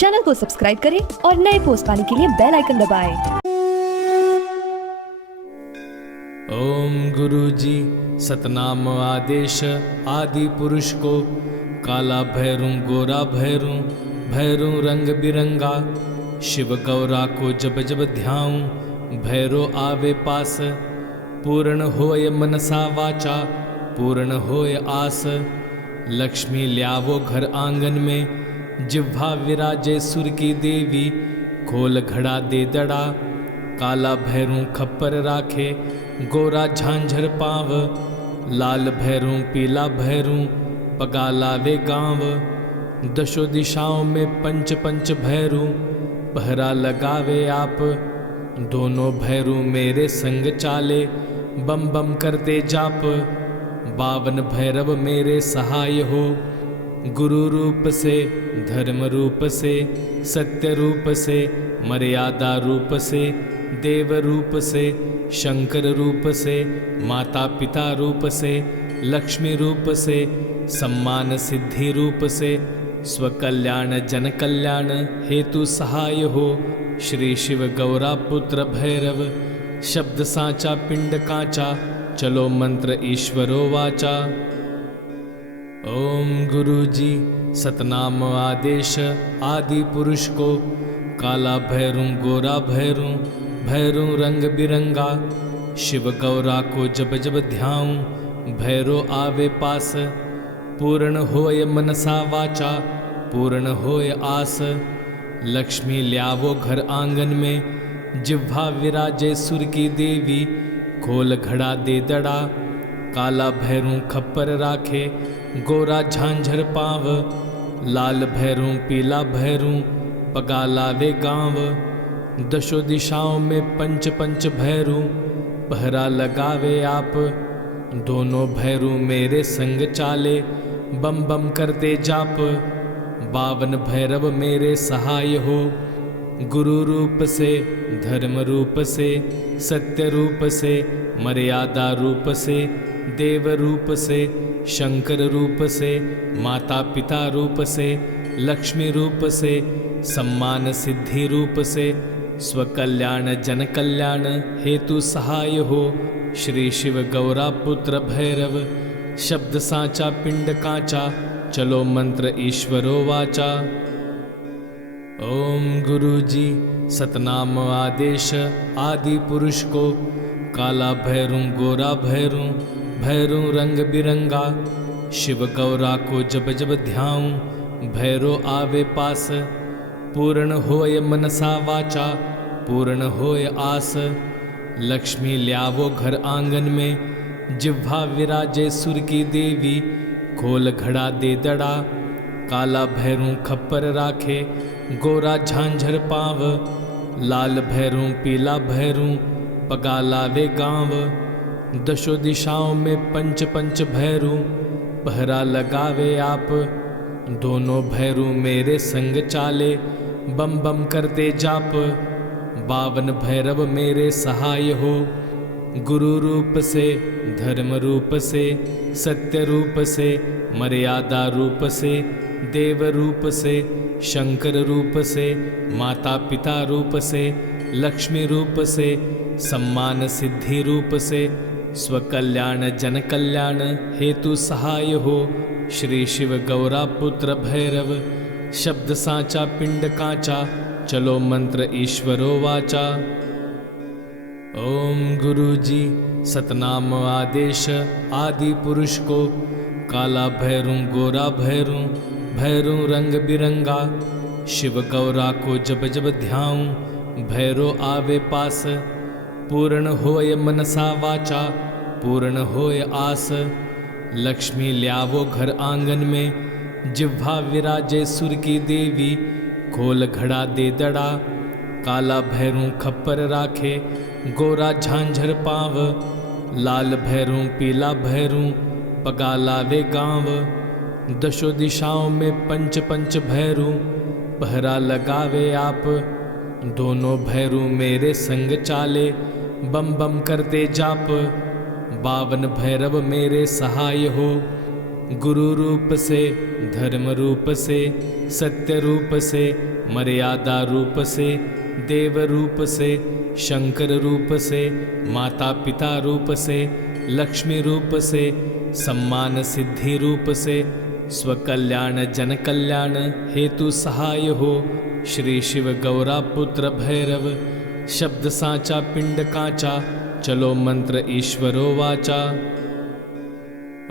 Channel को subscribe करें और नए पोस्ट पाने के लिए बेल आइकन दबाएं। ओम गुरु जी सतनाम आदेश आदि पुरुष को काला भैरू गोरा भैरू भैरू रंग बिरंगा शिव गौरा को जब जब ध्याऊं भैरो आवे पास पूर्ण होय मनसा वाचा पूर्ण होय आस लक्ष्मी ल्यावो घर आंगन में जिह्वा विराजे सुर की देवी खोल घड़ा दे दड़ा काला भैरू खप्पर राखे गोरा झांझर पाव लाल भैरू पीला भैरू पगा लावे गांव दशो दिशाओं में पंच पंच भैरू पहरा लगावे आप दोनों भैरू मेरे संग चाले बम बम करते जाप बावन भैरव मेरे सहाय हो गुरु रूप से धर्म रूप से सत्य रूप से मर्यादा रूप से देव रूप से शंकर रूप से माता पिता रूप से लक्ष्मी रूप से सम्मान सिद्धि रूप से स्वकल्याण जन कल्याण हेतु सहाय हो श्री शिव गौरा पुत्र भैरव शब्द साचा पिंड कांचा चलो मंत्र ईश्वरो वाचा। ओम गुरु जी सतनाम आदेश आदि पुरुष को काला भैरू गोरा भैरू भैरू रंग बिरंगा शिव गौरा को जब जब ध्याऊं भैरो आवे पास पूर्ण होय मनसा वाचा पूर्ण होय आस लक्ष्मी ल्यावो घर आंगन में जिह्वा विराजे सुर की देवी खोल घड़ा दे दड़ा काला भैरू खप्पर राखे गोरा झांझर पाव लाल भैरू पीला भैरू पगा लावे गांव दशो दिशाओं में पंच पंच भैरू पहरा लगावे आप दोनों भैरू मेरे संग चाले बम बम करते जाप बावन भैरव मेरे सहाय हो गुरु रूप से धर्म रूप से सत्य रूप से मर्यादा रूप से देव रूप से शंकर रूप से माता पिता रूप से लक्ष्मी रूप से सम्मान सिद्धि रूप से स्वकल्याण जन कल्याण हेतु सहाय हो श्री शिव गौरा पुत्र भैरव शब्द साचा पिंड कांचा चलो मंत्र ईश्वरो वाचा। ओम गुरु जी सतनाम आदेश आदि पुरुष को काला भैरू गोरा भैरू भैरू रंग बिरंगा शिव गौरा को जब जब ध्याऊं भैरो आवे पास पूर्ण होय मनसा वाचा पूर्ण होय आस लक्ष्मी ल्यावो घर आंगन में जिह्वा विराजे सुर की देवी खोल घड़ा दे दड़ा काला भैरू खप्पर राखे गोरा झांझर पाव लाल भैरू पीला भैरू पगा लावे गांव दशो दिशाओं में पंच पंच भैरू पहरा लगावे आप दोनों भैरू मेरे संग चाले बम बम करते जाप बावन भैरव मेरे सहाय हो गुरु रूप से धर्म रूप से सत्य रूप से मर्यादा रूप से देव रूप से शंकर रूप से माता पिता रूप से लक्ष्मी रूप से सम्मान सिद्धि रूप से स्वकल्याण जन कल्याण हेतु सहाय हो श्री शिव गौरा पुत्र भैरव शब्द साचा पिंड कांचा चलो मंत्र ईश्वरो वाचा। ओम गुरु जी सतनाम आदेश आदि पुरुष को काला भैरू गोरा भैरू भैरू रंग बिरंगा शिव गौरा को जब जब ध्याऊं भैरो आवे पास पूर्ण होय मनसा वाचा पूर्ण होय आस लक्ष्मी ल्यावो घर आंगन में जिह्वा विराजे सुर की देवी खोल घड़ा दे दड़ा काला भैरू खप्पर राखे गोरा झांझर पाव लाल भैरू पीला भैरू पगा लावे गांव दशो दिशाओं में पंच पंच भैरू पहरा लगावे आप दोनों भैरू मेरे संग चाले बम बम करते जाप बावन भैरव मेरे सहाय हो गुरु रूप से, धर्म रूप से, सत्य रूप से, मर्यादा रूप से, देव रूप से, शंकर रूप से, माता पिता रूप से, लक्ष्मी रूप से, सम्मान सिद्धि रूप से, स्वकल्याण जन कल्याण हेतु सहाय हो, श्री शिव गौरा पुत्र भैरव। शब्द साचा पिंड कांचा, चलो मंत्र ईश्वरो वाचा।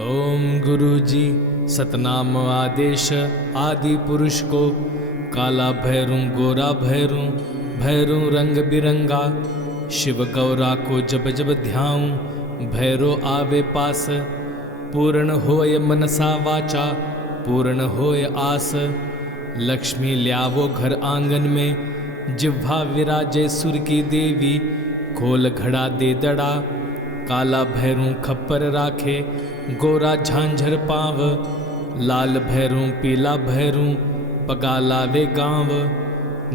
ओम गुरु जी सतनाम आदेश आदि पुरुष को, काला भैरू गोरा भैरू, भैरू रंग बिरंगा, शिव गौरा को जब जब ध्याऊं, भैरो आवे पास। पूर्ण होय मनसा वाचा, पूर्ण होय आस, लक्ष्मी ल्यावो घर आंगन में, जिह्वा विराजे सुर की देवी, खोल घड़ा दे दड़ा। काला भैरू खप्पर राखे, गोरा झांझर पाव, लाल भैरू पीला भैरू, पगा लावे गाँव।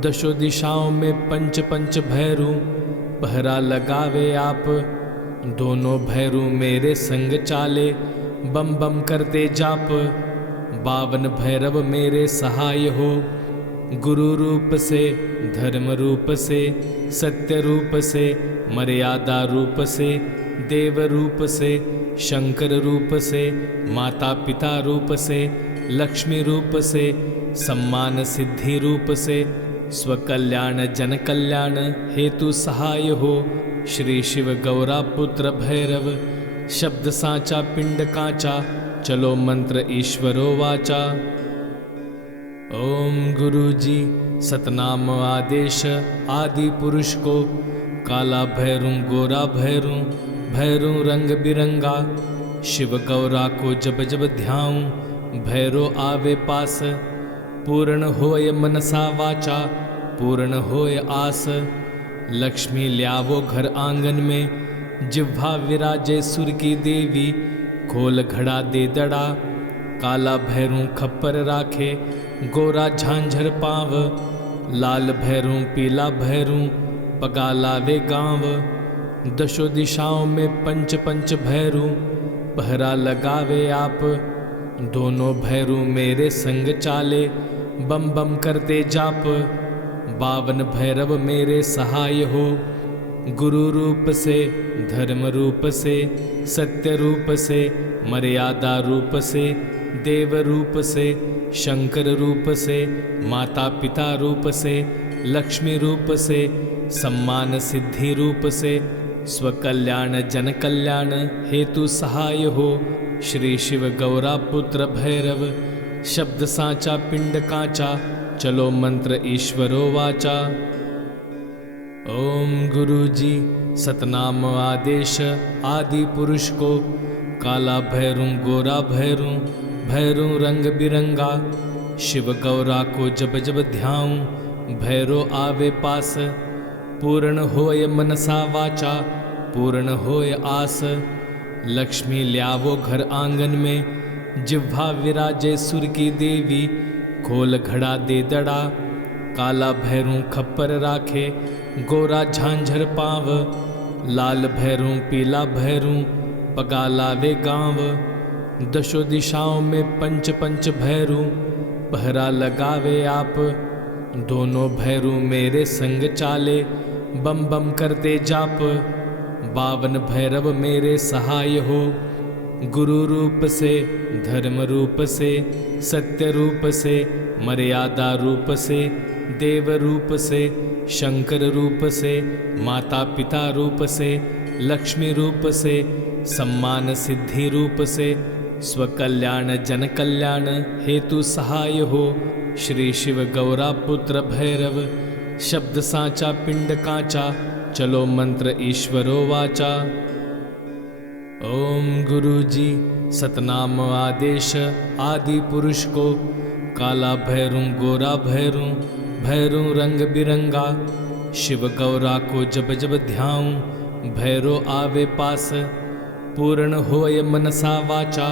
दशो दिशाओं में पंच पंच भैरू, पहरा लगावे आप। दोनों भैरू मेरे संग चाले, बम बम करते जाप। 52 भैरव मेरे सहाय हो, गुरु रूप से, धर्म रूप से, सत्य रूप से, मर्यादा रूप से, देव रूप से, शंकर रूप से, माता पिता रूप से, लक्ष्मी रूप से, सम्मान सिद्धि रूप से, स्वकल्याण जन कल्याण हेतु सहाय हो, श्री शिव गौरा पुत्र भैरव। शब्द साचा पिंड कांचा, चलो मंत्र ईश्वरो वाचा। ओम गुरु जी सतनाम आदेश आदि पुरुष को, काला भैरू गोरा भैरू, भैरू रंग बिरंगा, शिव गौरा को जब जब ध्याऊं, भैरो आवे पास। पूर्ण होय मनसा वाचा, पूर्ण होय आस, लक्ष्मी ल्यावो घर आंगन में, जिह्वा विराजे सुर की देवी, खोल घड़ा दे दड़ा। काला भैरू खप्पर राखे, गोरा झांझर पाव, लाल भैरू पीला भैरू, पगा लावे गाँव। दशो दिशाओं में पंच पंच भैरू, पहरा लगावे आप। दोनों भैरू मेरे संग चाले, बम बम करते जाप। 52 भैरव मेरे सहाय हो, गुरु रूप से, धर्म रूप से, सत्य रूप से, मर्यादा रूप से, देव रूप से, शंकर रूप से, माता पिता रूप से, लक्ष्मी रूप से, सम्मान सिद्धि रूप से, स्वकल्याण जन कल्याण हेतु सहाय हो, श्री शिव गौरा पुत्र भैरव। शब्द साचा पिंड कांचा, चलो मंत्र ईश्वरो वाचा। ओम गुरु जी सतनाम आदेश आदि पुरुष को, काला भैरू गोरा भैरू, भैरू रंग बिरंगा, शिव गौरा को जब जब ध्याऊं, भैरो आवे पास। पूर्ण होय मनसा वाचा, पूर्ण होय आस, लक्ष्मी ल्यावो घर आंगन में, जिह्वा विराजे सुर की देवी, खोल घड़ा दे दड़ा। काला भैरू खप्पर राखे, गोरा झांझर पाव, लाल भैरू पीला भैरू, पगा लावे गाँव। दशो दिशाओं में पंच पंच भैरू, पहरा लगावे आप। दोनों भैरू मेरे संग चाले, बम बम करते जाप। 52 भैरव मेरे सहाय हो, गुरु रूप से, धर्म रूप से, सत्य रूप से, मर्यादा रूप से, देव रूप से, शंकर रूप से, माता पिता रूप से, लक्ष्मी रूप से, सम्मान सिद्धि रूप से, स्वकल्याण जन कल्याण हेतु सहाय हो, श्री शिव गौरा पुत्र भैरव। शब्द साचा पिंड कांचा, चलो मंत्र ईश्वरो वाचा। ओम गुरु जी सतनाम आदेश आदि पुरुष को, काला भैरू गोरा भैरू, भैरू रंग बिरंगा, शिव गौरा को जब जब ध्याऊं, भैरो आवे पास। पूर्ण होय मनसा वाचा,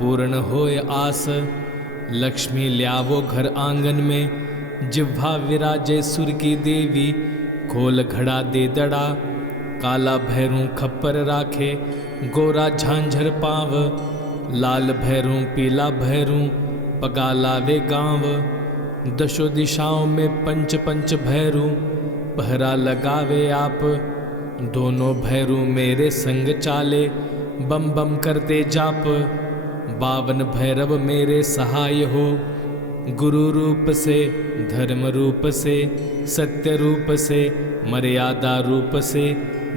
पूर्ण होय आस, लक्ष्मी ल्यावो घर आंगन में, जिह्वा विराजे सुर की देवी, खोल घड़ा दे दड़ा। काला भैरू खप्पर राखे, गोरा झांझर पाव, लाल भैरू पीला भैरू पगा लावे गाँव। दशो दिशाओं में पंच पंच भैरू पहरा लगावे आप। दोनों भैरू मेरे संग चाले बम बम करते जाप। 52 भैरव मेरे सहाय हो, गुरु रूप से, धर्म रूप से, सत्य रूप से, मर्यादा रूप से,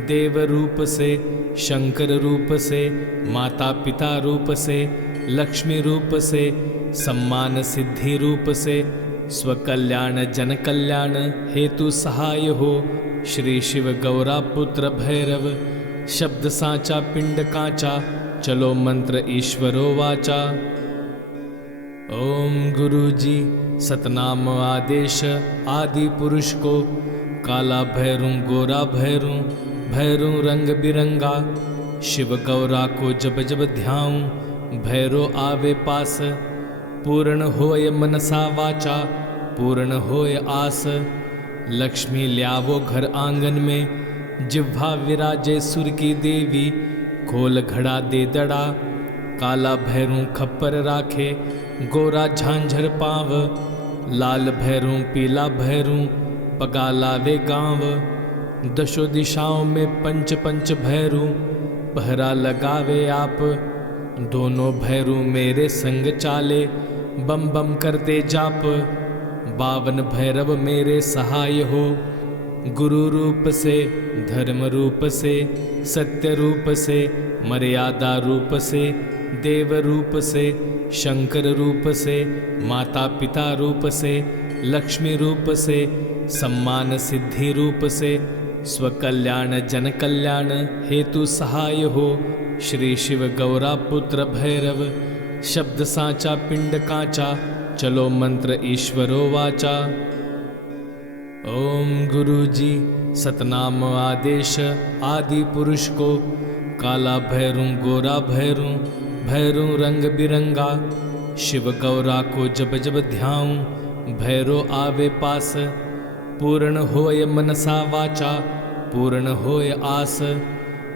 देव रूप से, शंकर रूप से, माता पिता रूप से, लक्ष्मी रूप से, सम्मान सिद्धि रूप से, स्वकल्याण जन कल्याण हेतु सहाय हो। श्री शिव गौरा पुत्र भैरव, शब्द साचा पिंड कांचा, चलो मंत्र ईश्वरो वाचा। ओम गुरु जी सतनाम आदेश आदि पुरुष को, काला भैरू गोरा भैरू, भैरू रंग बिरंगा। शिव गौरा को जब जब ध्याऊं, भैरो आवे पास। पूर्ण होय मनसा वाचा, पूर्ण होय आस। लक्ष्मी ल्यावो घर आंगन में, जिह्वा विराजे सुर की देवी। खोल घड़ा दे दड़ा, काला भैरू खप्पर राखे, गोरा झांझर पाव। लाल भैरू पीला भैरू पगा लावे गाँव। दशो दिशाओं में पंच पंच भैरू पहरा लगावे आप। दोनों भैरू मेरे संग चाले बम बम करते जाप। 52 भैरव मेरे सहाय हो, गुरु रूप से, धर्म रूप से, सत्य रूप से, मर्यादा रूप से, देव रूप से, शंकर रूप से, माता पिता रूप से, लक्ष्मी रूप से, सम्मान सिद्धि रूप से, स्वकल्याण जन कल्याण हेतु सहाय हो। श्री शिव गौरा पुत्र भैरव, शब्द साचा पिंड कांचा, चलो मंत्र ईश्वरो वाचा। ओम गुरु जी सतनाम आदेश आदि पुरुष को, काला भैरू गोरा भैरू, भैरू रंग बिरंगा। शिव गौरा को जब जब ध्याऊं, भैरो आवे पास। पूर्ण होय मनसा वाचा, पूर्ण होय आस।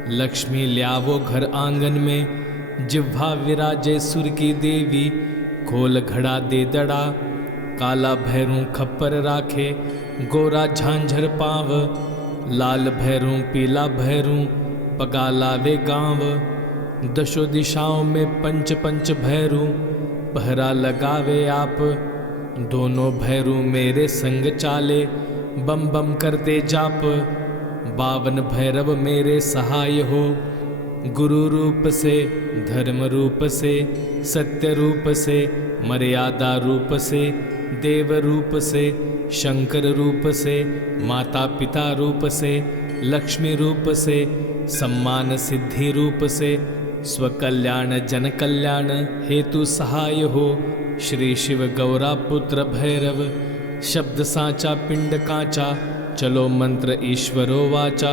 लक्ष्मी ल्यावो घर आंगन में, जिह्वा विराजे सुर की देवी। खोल घड़ा दे दड़ा, काला भैरू खप्पर राखे, गोरा झांझर पाव। लाल भैरू पीला भैरू पगा लावे गाँव। दशो दिशाओं में पंच पंच भैरू पहरा लगावे आप। दोनों भैरू मेरे संग चाले बम बम करते जाप। 52 भैरव मेरे सहाय हो, गुरु रूप से, धर्म रूप से, सत्य रूप से, मर्यादा रूप से, देव रूप से, शंकर रूप से, माता पिता रूप से, लक्ष्मी रूप से, सम्मान सिद्धि रूप से, स्वकल्याण जन कल्याण हेतु सहाय हो। श्री शिव गौरा पुत्र भैरव, शब्द साचा पिंड कांचा, चलो मंत्र ईश्वरो वाचा।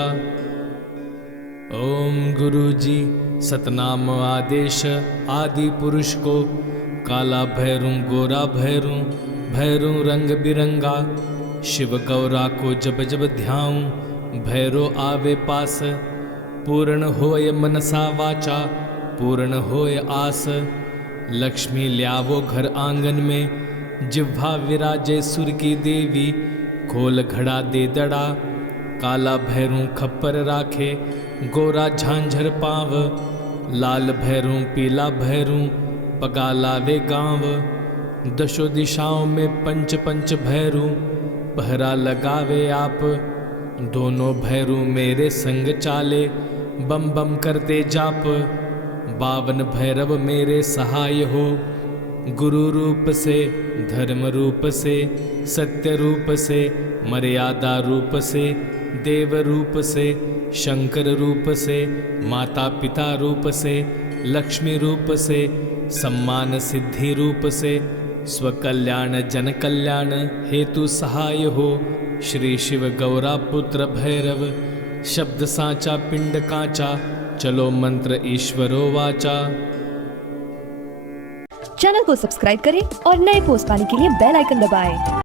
ओम गुरु जी सतनाम आदेश आदि पुरुष को, काला भैरू गोरा भैरू, भैरू रंग बिरंगा। शिव गौरा को जब जब ध्याऊं, भैरो आवे पास। पूर्ण होय मनसा वाचा, पूर्ण होय आस। लक्ष्मी ल्यावो घर आंगन में, जिह्वा विराजे सुर की देवी। खोल घड़ा दे दड़ा, काला भैरू खप्पर राखे, गोरा झांझर पाव। लाल भैरू पीला भैरू पगा लावे गाँव। दशो दिशाओं में पंच पंच भैरू पहरा लगावे आप। दोनों भैरू मेरे संग चाले बम बम करते जाप। 52 भैरव मेरे सहाय हो, गुरु रूप से, धर्म रूप से, सत्य रूप से, मर्यादा रूप से, देव रूप से, शंकर रूप से, माता पिता रूप से, लक्ष्मी रूप से, सम्मान सिद्धि रूप से, स्वकल्याण जन कल्याण हेतु सहाय हो। श्री शिव गौरा पुत्र भैरव, शब्द साचा पिंड कांचा, चलो मंत्र ईश्वरो वाचा। चैनल को सब्सक्राइब करें और नए पोस्ट पाने के लिए बेल आइकन दबाएं।